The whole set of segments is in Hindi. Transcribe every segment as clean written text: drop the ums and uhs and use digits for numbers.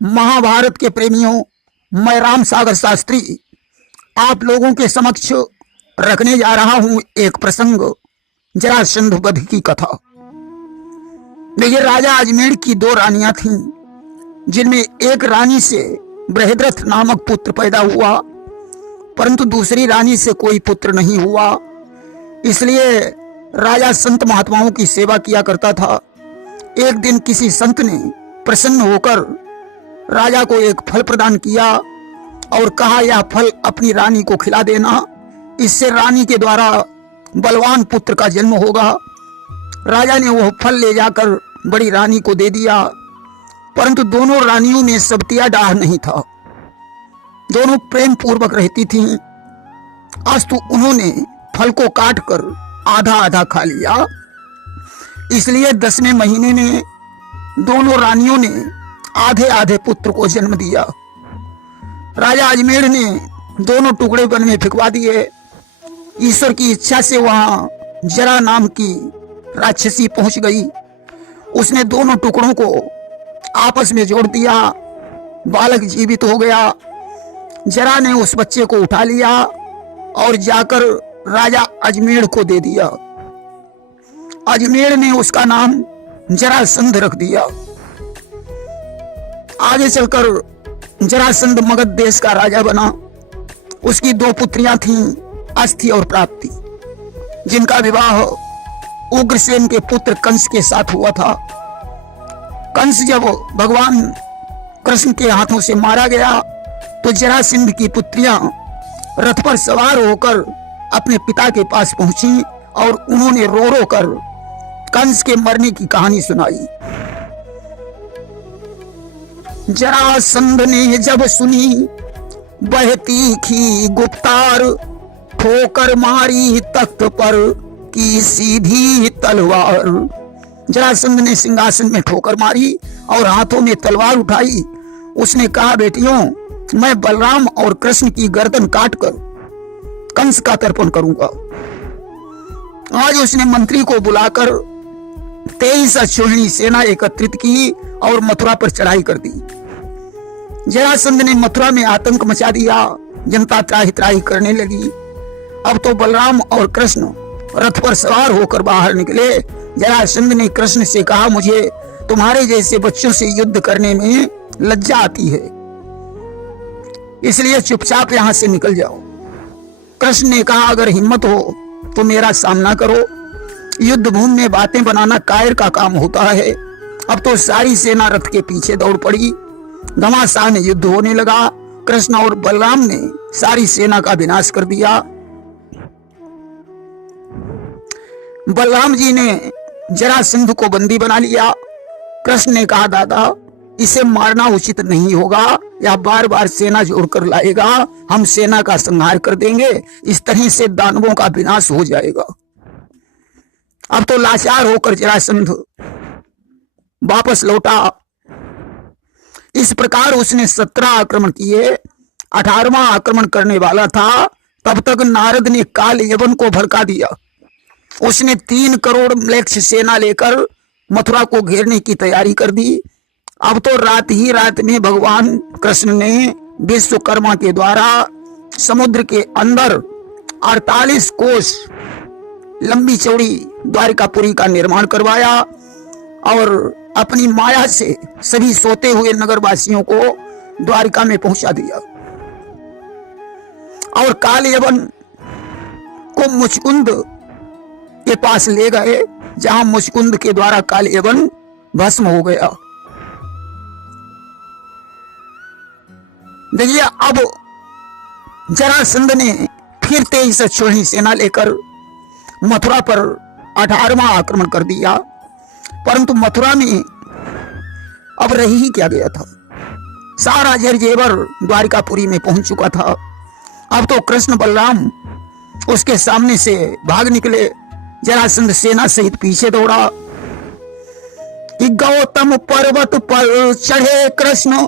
महाभारत के प्रेमियों, मैं राम सागर शास्त्री आप लोगों के समक्ष रखने जा रहा हूं एक प्रसंग, जरासंध वध की कथा। देखिए, राजा अजमेर की दो रानियां थीं, जिनमें एक रानी से बृहद्रथ नामक पुत्र पैदा हुआ, परंतु दूसरी रानी से कोई पुत्र नहीं हुआ। इसलिए राजा संत महात्माओं की सेवा किया करता था। एक दिन किसी संत ने प्रसन्न होकर राजा को एक फल प्रदान किया और कहा, यह फल अपनी रानी को खिला देना, इससे रानी के द्वारा बलवान पुत्र का जन्म होगा। राजा ने वह फल ले जाकर बड़ी रानी को दे दिया, परंतु दोनों रानियों में सबतिया डाह नहीं था। दोनों प्रेम पूर्वक रहती थीं। अस्तु उन्होंने फल को काट कर आधा आधा खा लिया। इसलिए 10वें महीने में दोनों रानियों ने आधे आधे पुत्र को जन्म दिया। राजा अजमेर ने दोनों टुकड़े वन में फेंकवा दिए। ईश्वर की इच्छा से वहां जरा नाम की राक्षसी पहुंच गई। उसने दोनों टुकड़ों को आपस में जोड़ दिया। बालक जीवित हो गया। जरा ने उस बच्चे को उठा लिया और जाकर राजा अजमेर को दे दिया। अजमेर ने उसका नाम जरासंध रख दिया। आगे चलकर जरासंध मगध देश का राजा बना। उसकी दो पुत्रियां थीं, अस्थि और प्राप्ति, जिनका विवाह उग्रसेन के पुत्र कंस के साथ हुआ था। कंस जब भगवान कृष्ण के हाथों से मारा गया तो जरासंध की पुत्रियां रथ पर सवार होकर अपने पिता के पास पहुंची और उन्होंने रो रो कर कंस के मरने की कहानी सुनाई। जरासंध ने जब सुनी बहती खी गुप्तार, ठोकर मारी तख्त पर की सीधी तलवार। जरासंध ने सिंहासन में ठोकर मारी और हाथों में तलवार उठाई। उसने कहा, बेटियों, मैं बलराम और कृष्ण की गर्दन काटकर कंस का तर्पण करूंगा। आज उसने मंत्री को बुलाकर 23 अश्वहिणी सेना एकत्रित की और मथुरा पर चढ़ाई कर दी। जरासंध ने मथुरा में आतंक मचा दिया। जनता त्राही त्राही करने लगी। अब तो बलराम और कृष्ण रथ पर सवार होकर बाहर निकले। जरासंध ने कृष्ण से कहा, मुझे तुम्हारे जैसे बच्चों से युद्ध करने में लज्जा आती है, इसलिए चुपचाप यहां से निकल जाओ। कृष्ण ने कहा, अगर हिम्मत हो तो मेरा सामना करो। युद्ध भूमि में बातें बनाना कायर का काम होता है। अब तो सारी सेना रथ के पीछे दौड़ पड़ी। घमासान युद्ध होने लगा। कृष्ण और बलराम ने सारी सेना का विनाश कर दिया। बलराम जी ने जरासंध को बंदी बना लिया। कृष्ण ने कहा, दादा, इसे मारना उचित नहीं होगा, या बार बार सेना जोड़कर लाएगा, हम सेना का संहार कर देंगे। इस तरह से दानवों का विनाश हो जाएगा। अब तो लाचार होकर जरासंध वापस लौटा। इस प्रकार उसने 17 आक्रमण किए। 18वां आक्रमण करने वाला था, तब तक नारद ने काल यवन को भड़का दिया। उसने 3 करोड़ म्लेच्छ सेना लेकर मथुरा को घेरने की तैयारी कर दी। अब तो रात ही रात में भगवान कृष्ण ने विश्वकर्मा के द्वारा समुद्र के अंदर 48 कोस लंबी चौड़ी द्वारिकापुरी का निर्माण करवाया और अपनी माया से सभी सोते हुए नगरवासियों को द्वारिका में पहुंचा दिया और काल यवन को मुचकुंद के पास ले गए, जहां मुचकुंद के द्वारा काल यवन भस्म हो गया। देखिए, अब जरासंध ने फिर 23 अश्वहिणी सेना लेकर मथुरा पर 18वां आक्रमण कर दिया, परंतु मथुरा में अब रह ही क्या गया था। सारा जर जेवर द्वारिकापुरी में पहुंच चुका था। अब तो कृष्ण बलराम उसके सामने से भाग निकले। जरासंध सेना सहित पीछे दौड़ा कि गौतम पर्वत पर चढ़े कृष्ण,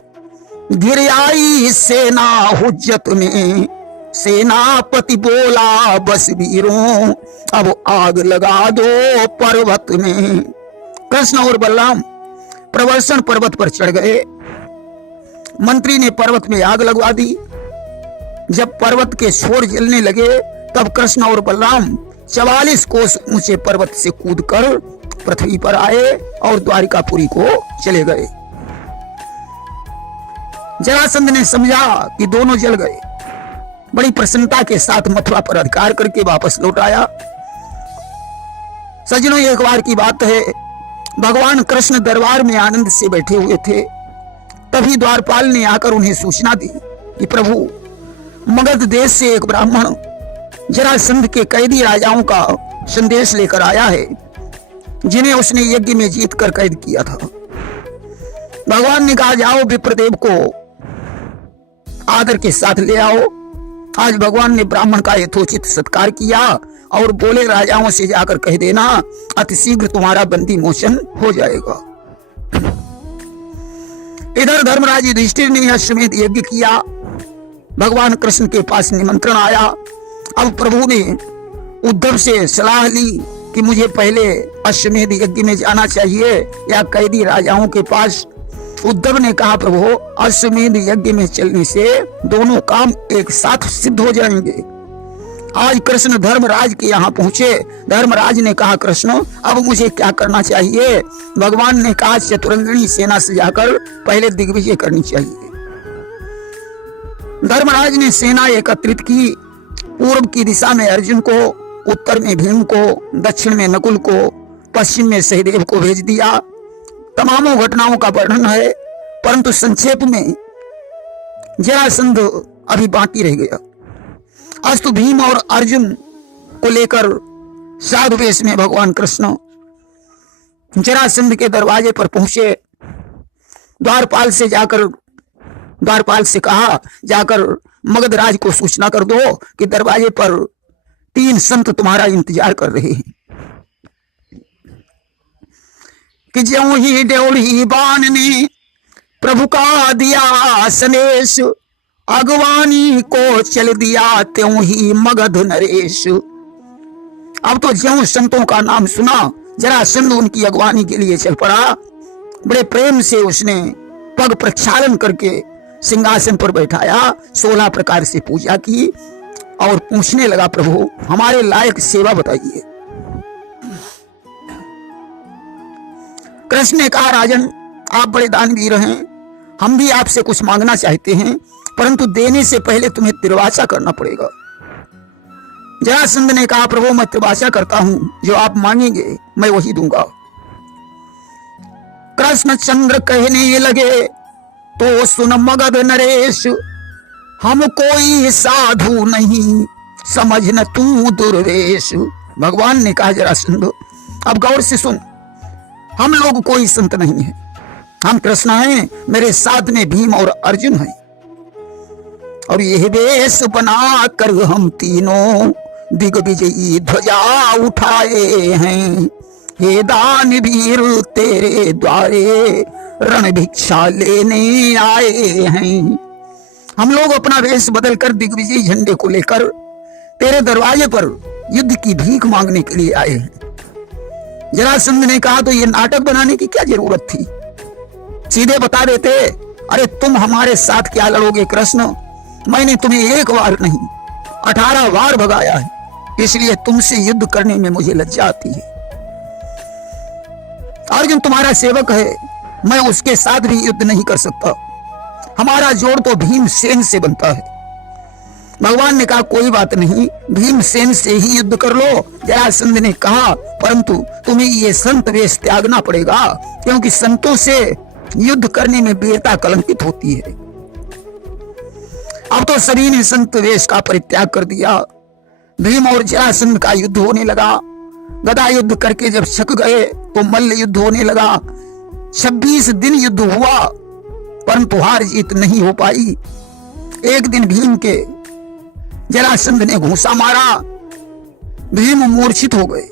गिर आई सेना हुज्जत में। सेनापति बोला, बस वीरों, अब आग लगा दो पर्वत में। कृष्ण और बलराम प्रवर्षण पर्वत पर चढ़ गए। मंत्री ने पर्वत में आग लगवा दी। जब पर्वत के छोर जलने लगे तब कृष्ण और बलराम 44 कोस ऊंचे पर्वत से कूदकर पृथ्वी पर आए और द्वारिकापुरी को चले गए। जरासंध ने समझा कि दोनों जल गए। बड़ी प्रसन्नता के साथ मथुरा पर अधिकार करके वापस लौट आया। सज्जनों, एक बार की बात है, भगवान कृष्ण दरबार में आनंद से बैठे हुए थे। तभी द्वारपाल ने आकर उन्हें सूचना दी कि प्रभु, मगध देश से एक ब्राह्मण जरासंध के कैदी राजाओं का संदेश लेकर आया है, जिन्हें उसने यज्ञ में जीत कर कैद किया था। भगवान ने कहा, जाओ विप्रदेव को आदर के साथ ले आओ। आज भगवान ने ब्राह्मण का यथोचित सत्कार किया और बोले, राजाओं से जाकर कह देना अतिशीघ्र तुम्हारा बंदी मोचन हो जाएगा। इधर धर्मराज युधिष्ठिर ने अश्वमेध यज्ञ किया। भगवान कृष्ण के पास निमंत्रण आया। अब प्रभु ने उद्धव से सलाह ली कि मुझे पहले अश्वमेध यज्ञ में जाना चाहिए या कैदी राजाओं के पास। उद्धव ने कहा, प्रभु, अश्वमेध यज्ञ में चलने से दोनों काम एक साथ सिद्ध हो जाएंगे। आज कृष्ण धर्मराज के यहाँ पहुंचे। धर्मराज ने कहा, कृष्ण, अब मुझे क्या करना चाहिए? भगवान ने कहा, चतुरंगिणी सेना से जाकर पहले दिग्विजय करनी चाहिए। धर्मराज ने सेना एकत्रित की। पूर्व की दिशा में अर्जुन को, उत्तर में भीम को, दक्षिण में नकुल को, पश्चिम में सहदेव को भेज दिया। तमामों घटनाओं का वर्णन है, परंतु संक्षेप में जरासंध अभी बाकी रह गया। अस्तु भीम और अर्जुन को लेकर साधु वेश में भगवान कृष्ण जरासंध के दरवाजे पर पहुंचे। द्वारपाल से कहा, जाकर मगधराज को सूचना कर दो कि दरवाजे पर 3 संत तुम्हारा इंतजार कर रहे हैं। कि ज्यों ही ड्योढ़ी बाण ने प्रभु का दिया संदेश, अगवानी को चल दिया त्यों ही मगध नरेश। अब तो ज्यों संतों का नाम सुना, जरासंध उनकी अगवानी के लिए चल पड़ा। बड़े प्रेम से उसने पग प्रक्षालन करके सिंहासन पर बैठाया, 16 प्रकार से पूजा की और पूछने लगा, प्रभु, हमारे लायक सेवा बताइए। कृष्ण ने कहा, राजन, आप बड़े दानवीर हैं, हम भी आपसे कुछ मांगना चाहते हैं, परंतु देने से पहले तुम्हें तिरवाचा करना पड़ेगा। जरासंध ने कहा, प्रभु, मैं तिरवाचा करता हूं, जो आप मांगेंगे मैं वही दूंगा। कृष्णचंद्र कहने लगे, तो सुन मगध नरेश, हम कोई साधु नहीं, समझ न तू दुर्वेश। भगवान ने कहा, जरासंध, अब गौर से सुन, हम लोग कोई संत नहीं है, हम कृष्ण हैं, मेरे साथ में भीम और अर्जुन हैं, और यह वेश बना कर हम तीनों दिग्विजयी ध्वजा उठाए हैं। हे दानवीर, तेरे द्वारे रण भिक्षा लेने आए हैं। हम लोग अपना वेश बदलकर दिग्विजयी झंडे को लेकर तेरे दरवाजे पर युद्ध की भीख मांगने के लिए आए हैं। जरासंध ने कहा, तो ये नाटक बनाने की क्या जरूरत थी? सीधे बता देते, अरे तुम हमारे साथ क्या लड़ोगे कृष्ण? मैंने तुम्हें एक बार नहीं 18 बार भगाया है, इसलिए तुमसे युद्ध करने में मुझे लज्जा आती है। अर्जुन तुम्हारा सेवक है, मैं उसके साथ भी युद्ध नहीं कर सकता, हमारा जोड़ तो भीमसेन से बनता है। भगवान ने कहा, कोई बात नहीं, भीमसेन से ही युद्ध कर लो। जरासंध ने कहा, परंतु तुम्हें ये संत वेश त्यागना पड़ेगा, क्योंकि संतों से युद्ध करने में वीरता कलंकित होती है। अब तो सभी ने संत वेश का परित्याग कर दिया। भीम और जरासंध का युद्ध होने लगा। गदा युद्ध करके जब छक गए तो मल्ल युद्ध होने लगा। 26 दिन युद्ध हुआ, परंतु हार जीत नहीं हो पाई। एक दिन भीम के जरासंध ने घूंसा मारा, भीम मूर्छित हो गए।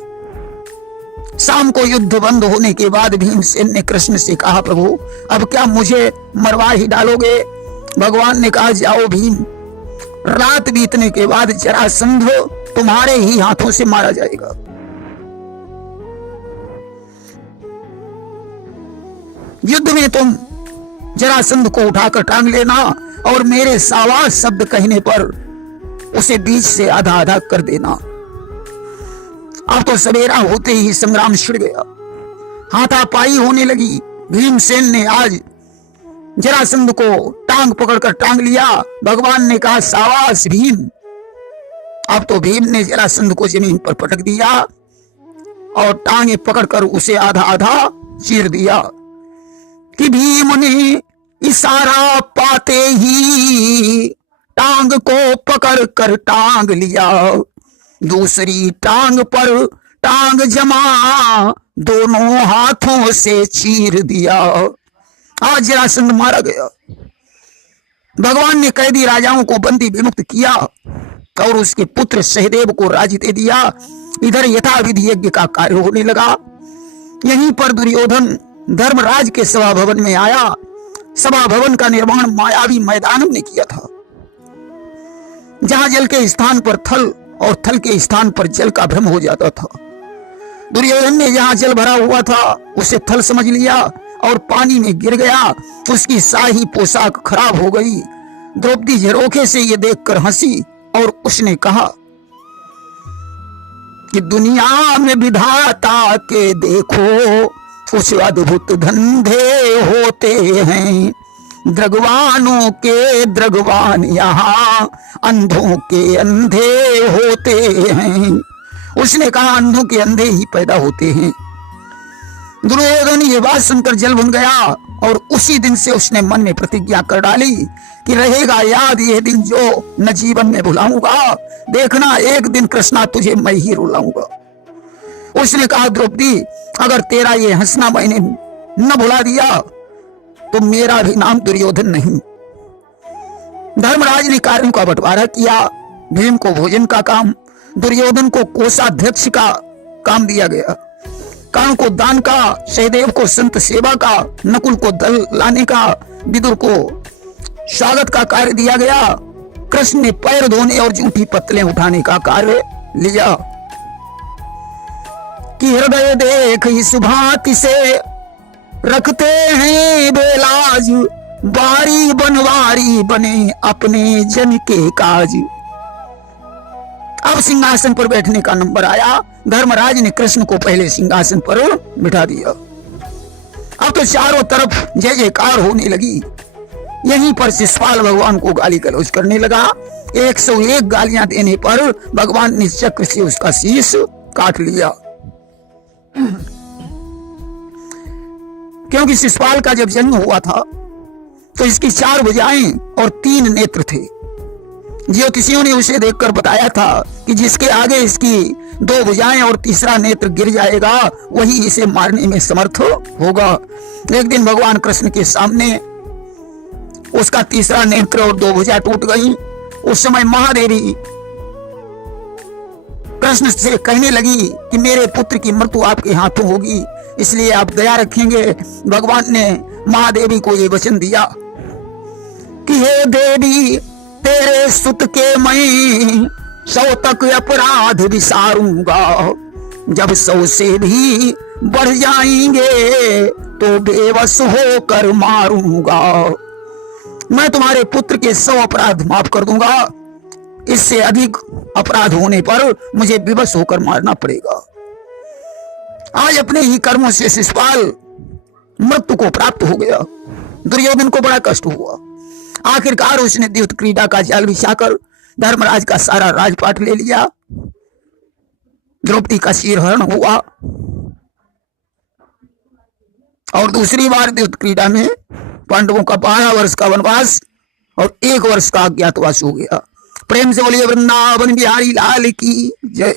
शाम को युद्ध बंद होने के बाद भीमसेन ने कृष्ण से कहा, प्रभु, अब क्या मुझे मरवा ही डालोगे? भगवान ने कहा, जाओ भीम, रात बीतने के बाद जरासंध तुम्हारे ही हाथों से मारा जाएगा। युद्ध में तुम जरासंध को उठाकर टांग लेना और मेरे सावास शब्द कहने पर उसे बीच से आधा आधा कर देना। अब तो सवेरा होते ही संग्राम छिड़ गया, हाथापाई होने लगी। भीमसेन ने आज जरासंध को टांग पकड़कर टांग लिया। भगवान ने कहा सावास भीम। अब तो भीम ने जरासंध को जमीन पर पटक दिया और टांगे पकड़कर उसे आधा आधा चीर दिया कि भीम ने इशारा पाते ही टांग को पकड़ कर टांग लिया, दूसरी टांग पर टांग जमा दोनों हाथों से चीर दिया। आज जरासंध मारा गया। भगवान ने कैदी राजाओं को बंदी विमुक्त किया और उसके पुत्र सहदेव को राज्य दे दिया। इधर यथाविधि यज्ञ का कार्य होने लगा। यहीं पर दुर्योधन धर्मराज के सभा भवन में आया। सभा भवन का निर्माण मायावी मैदान में किया था, जहां जल के स्थान पर थल और थल के स्थान पर जल का भ्रम हो जाता था। दुर्योधन ने जहां जल भरा हुआ था उसे थल समझ लिया और पानी में गिर गया। उसकी शाही पोशाक खराब हो गई। द्रौपदी झरोखे से ये देखकर हंसी और उसने कहा कि दुनिया में विधाता के देखो कुछ अद्भुत धंधे होते हैं, द्रगवानों के द्रगवान यहाँ अंधों के अंधे होते हैं। उसने कहा अंधों के अंधे ही पैदा होते हैं। दुर्योधन ये बात सुनकर जल भुन गया और उसी दिन से उसने मन में प्रतिज्ञा कर डाली कि रहेगा याद ये दिन जो न जीवन में भुलाऊंगा। देखना एक दिन कृष्णा तुझे मैं ही रुलाऊंगा। उसने कहा द्रौपदी अगर तेरा ये हंसना मैंने न भुला दिया तो मेरा भी नाम दुर्योधन नहीं। धर्मराज ने कार्यों का बंटवारा किया। भीम को भोजन का काम, दुर्योधन को कोषाध्यक्ष का काम दिया गया, कर्ण को दान का, सहदेव को संत सेवा का, नकुल को दल लाने का, विदुर को स्वागत का कार्य दिया गया। कृष्ण ने पैर धोने और जूठी पत्तलें उठाने का कार्य लिया कि हृदय देख इस भांति से रखते हैं बेलाज, बारी बनवारी बने अपने जन के काज। अब सिंहासन पर बैठने का नंबर आया। धर्मराज ने कृष्ण को पहले सिंहासन पर बिठा दिया। अब तो चारों तरफ जय जयकार होने लगी। यहीं पर शिशुपाल भगवान को गाली गलौज करने लगा। 101 गालियां देने पर भगवान ने चक्र से उसका शीश काट लिया। क्योंकि शिशुपाल का जब जन्म हुआ था तो इसकी 4 भुजाएं और 3 नेत्र थे। ज्योतिषियों ने उसे देखकर बताया था कि जिसके आगे इसकी 2 भुजाएं और तीसरा नेत्र गिर जाएगा वही इसे मारने में समर्थ होगा। एक दिन भगवान कृष्ण के सामने उसका तीसरा नेत्र और 2 भुजा टूट गई। उस समय महादेवी कृष्ण से कहने लगी कि मेरे पुत्र की मृत्यु आपके हाथों होगी, इसलिए आप दया रखेंगे। भगवान ने महादेवी को ये वचन दिया कि हे देवी तेरे सुत के मैं 100 तक अपराध विसारूंगा, जब 100 से भी बढ़ जाएंगे तो बेबस होकर मारूंगा। मैं तुम्हारे पुत्र के 100 अपराध माफ कर दूंगा, इससे अधिक अपराध होने पर मुझे विवश होकर मारना पड़ेगा। आज अपने ही कर्मों से शिशुपाल मृत्यु को प्राप्त हो गया। दुर्योधन को बड़ा कष्ट हुआ। आखिरकार उसने द्यूत क्रीड़ा का जाल बिछाकर धर्मराज का सारा राजपाट ले लिया। द्रौपदी का शिरहरण हुआ और दूसरी बार द्यूत क्रीड़ा में पांडवों का 12 वर्ष का वनवास और 1 वर्ष का अज्ञातवास हो गया। प्रेम से बोलिए वृंदावन बिहारी लाल की जय।